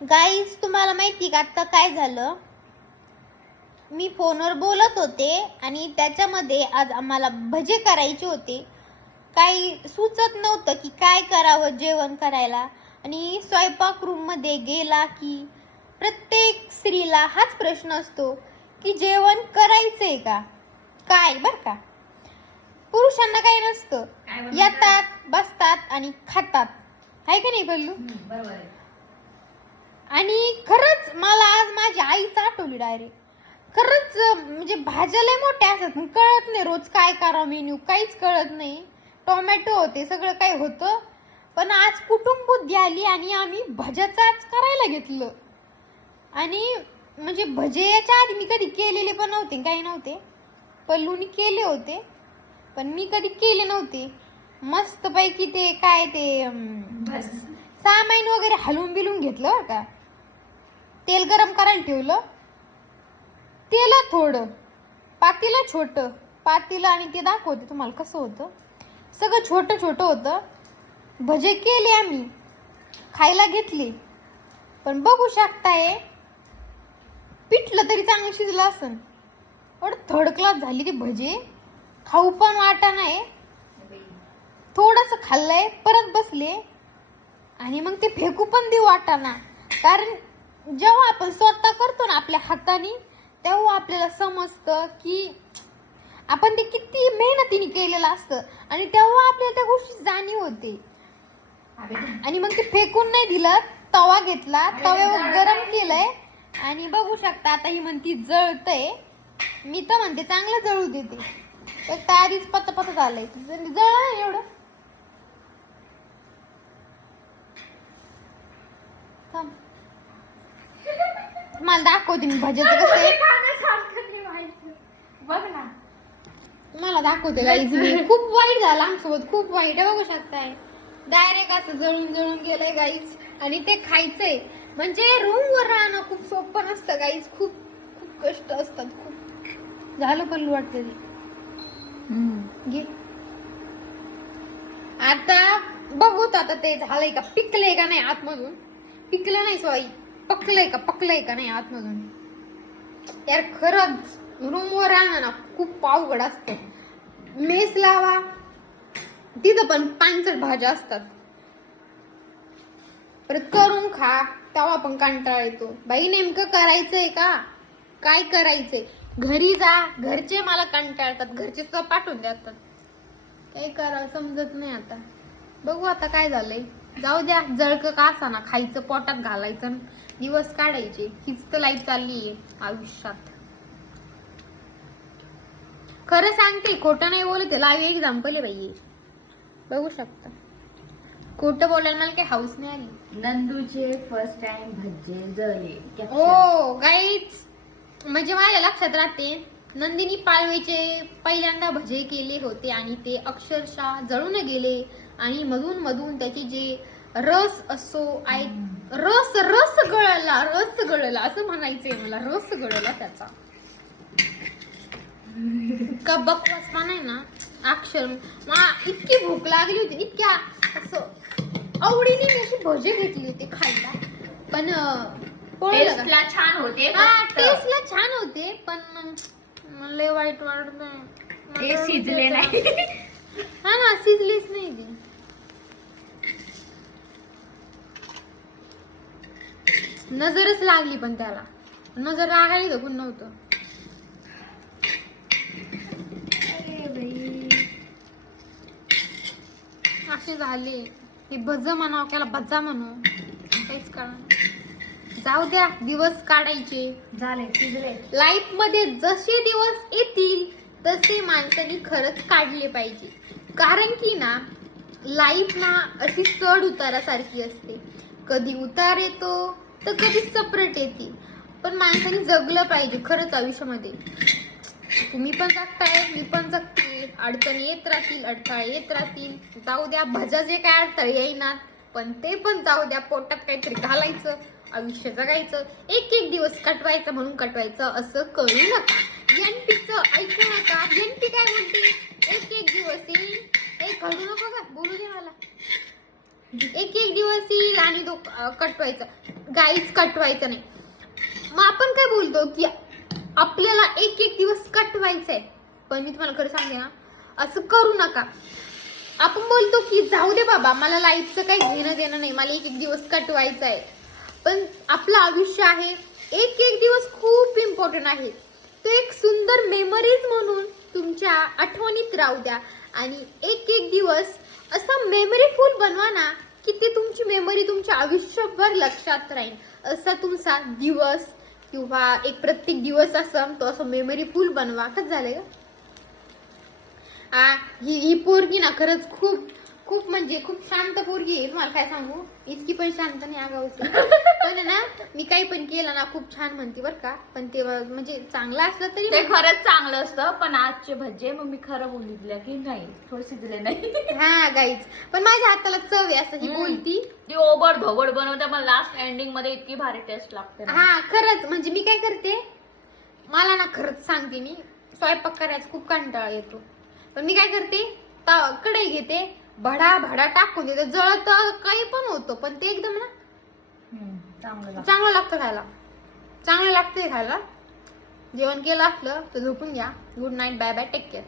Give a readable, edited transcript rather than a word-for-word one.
Guys तुम्हाला माहिती का आता काय झालं? मी फोनवर बोलत होते आणि त्याच्यामध्ये आज आम्हाला भजे करायचे होते. काही सुचत नव्हतं की काय करावं जेवण करायला. आणि स्वयंपाक रूम मध्ये गेला की प्रत्येक स्त्रीला हाच प्रश्न असतो की जेवण करायचंय का काय. बर का, पुरुषांना काही नसतं, येतात बसतात आणि खातात, आहे का नाही बल्लू? बरोबर आहे. आणि खरंच मला आज माझी आईच आठवली डायरेक्ट. खरंच म्हणजे भाज्या लय मोठ्या असतात, कळत नाही रोज काय करावं मेन्यू, काहीच कळत नाही. टोमॅटो होते, सगळं काही होतं, पण आज कुटुंब बुद्धी आली आणि आम्ही भज्याचं आज करायला घेतलं. आणि म्हणजे भजे याच्या आधी मी कधी केलेले पण नव्हते, काही नव्हते. पल्लूनी केले होते पण मी कधी केले नव्हते. मस्त पैकी ते काय ते सामान वगैरे हलवून बिलून घेतलं बरं का. तेल गरम करायला ठेवलं, तेल थोडं, पातीला छोटं पातीला, आणि ते दाखवते तुम्हाला कसं होतं. सगळं छोटं छोटं होतं. भजे केले आम्ही, खायला घेतले, पण बघू शकताय पिठलं तरी चांगलं शिजलं असन. पण थर्ड क्लास झाली ती भजे, खाऊ पण वाटा नाही. थोडस खाल्लंय, परत बसले आणि मग ते फेकू पण देऊ वाटाना. कारण जेव्हा आपण स्वतः करतो ना आपल्या हाताने, तेव्हा आपल्याला समजतं की आपण ते किती मेहनतीने केलेलं असतं आणि तेव्हा आपल्याला त्या गोष्टी जाणीव होते. आणि मग ते फेकून नाही दिलं, तवा घेतला, तव्यावर गरम केलंय आणि बघू शकता आता ही म्हणती जळतंय. मी तर म्हणते चांगलं जळू देते, एक तर आधीच पत पत झालंय, जळ एवढं. मला दाखवते मी भज्याचं कसं आहे. बघ ना, तुम्हाला दाखवते गाईज मी. खूप वाईट झालं आमच्यासोबत, खूप वाईट आहे, बघू शकताय. डायरेक्ट असं जळून जळून गेलंय गाईज. आणि ते खायचंय म्हणजे रूम वर राहणं खूप सोपं नसतं गाईज. खूप खूप कष्ट असतात, खूप. झालं पण वाटतं घे आता. बघूत आता ते झालंय का, पिकलंय का नाही आतमधून. पिकलं नाही, सॉरी, पकलंय का नाही आतमधून. यार खरंच रूम वर राहणं ना खूप अवघड असतं. मेस लावा, तिथं पण पांचट भाज्या असतात. परत करून खा, तेव्हा पण कंटाळा येतो. बाई नेमकं करायचंय का, काय करायचंय. घरी जा, घरचे मला कंटाळतात, घरचे तर पाठवून देतात. काय करावं समजत नाही आता. बघू आता काय झालंय. जाऊ द्या, जळक का असाना खायचं, पोटात घालायचं, दिवस काढायचे. हीच तर लाईफ चाललीये आयुष्यात. खरं सांगते, खोटं नाही बोलते. लाईव्ह एक्झाम्पल आहे बाई, बघू शकता. खोटं बोलायला मला काही हाऊस नाही आली. नंदूचे फर्स्ट टाइम भज्जे जळले. ओ गाईच, म्हणजे माझ्या लक्षात राहते, नंदिनी पाळवेचे पहिल्यांदा भजे केले होते आणि ते अक्षरशः जळून गेले. आणि मधून मधून त्याची जे रस असो, रस रस गळला असं म्हणायचंय मला. रस गळला त्याचा. का बकवास नाही ना अक्षर. मला इतकी भूक लागली होती, इतक्या असं आवडीने मी अशी भजे घेतली होती खायला, पण टेस्टला छान होते. टेस्टला छान होते, पण लय वाईट वाटत ते शिजले नाही. हा ना, शिजलीच नाही ती. नजरच लागली, पण त्याला नजर लागायला पण नव्हतं. असे झाले हे भज म्हणावं, त्याला भजा म्हणू, काहीच कळणार. जाऊ द्या, दिवस काढायचे. झाले, शिजले. लाईफ मध्ये जसे दिवस येतील तसे माणसाने खरंच काढले पाहिजे. कारण की ना, लाईफ ना अशी चढ उतारासारखी असते. कधी उतार येतो तर कधी सपरेट येते, पण माणसाने जगलं पाहिजे खरंच आयुष्यामध्ये. तुम्ही पण जगताय, मी पण जगते. अडचणी येत राहतील, अडथळे येत राहतील. जाऊ द्या, भजा जे काय अडथळे येईनात, पण ते पण जाऊ द्या. पोटात काहीतरी घालायचं, आयुष्य जगायचं, एक एक दिवस कटवायचं म्हणून कटवायचं, असं करू नका. एनपीचं ऐकू नका. एनपी काय म्हणते, एक एक दिवस येईल. एक घडू नको का, बोलू दे मला. एक एक दिवस येईल आणि तो कटवायचा. गाईच कटवायचं नाही. मग आपण काय बोलतो की आपल्याला एक एक दिवस कटवायचंय, पण मी तुम्हाला खरं सांगते ना, असं करू नका. आपण बोलतो की जाऊ दे बाबा, मला लाईफचं काही घेणं देणं नाही, मला एक एक दिवस कटवायचं आहे. पण आपलं आयुष्य आहे, एक एक दिवस खूप इम्पॉर्टंट आहे. तो एक सुंदर मेमरीज म्हणून तुमच्या आठवणीत राहू द्या. आणि एक एक दिवस असा मेमरीफुल बनवा ना की ते तुमची मेमरी तुमच्या आयुष्यभर लक्षात राहील. असा तुमचा दिवस किंवा एक प्रत्येक दिवस असं तो असं मेमरीफुल बनवा. कसं झालंय ही पोरगी ना खरंच खूप खूप म्हणजे खूप शांत पोरगी आहे. तुम्हाला काय सांगू, इतकी पण शांत नाही आगाऊची. पण ना मी काही पण केलं ना खूप छान म्हणते बरं का. पण ते म्हणजे चांगलं असलं तरी ते खरंच चांगलं असतं. पण आजचे भज्जे मग मी खरं बोलले की नाही, थोडे शिजले नाही. हा गाईच, पण माझ्या हाताला चव आहे असं ही बोलती. ती ओबड धोबड बनवते, पण लास्ट एंडिंग मध्ये इतकी भारी टेस्ट लागते ना. हा खरंच, म्हणजे मी काय करते, मला ना खरंच सांगते मी स्वयंपाक करायचा खूप कंटाळा येतो. पण मी काय करते, कढई घेते, भडा भडा टाकून देते, जळत काही पण होतं, पण ते एकदम ना चांगलं लागतं खायला. चांगलं लागतंय खायला. जेवण केलं असलं तर झोपून घ्या. Good night, bye bye, take care.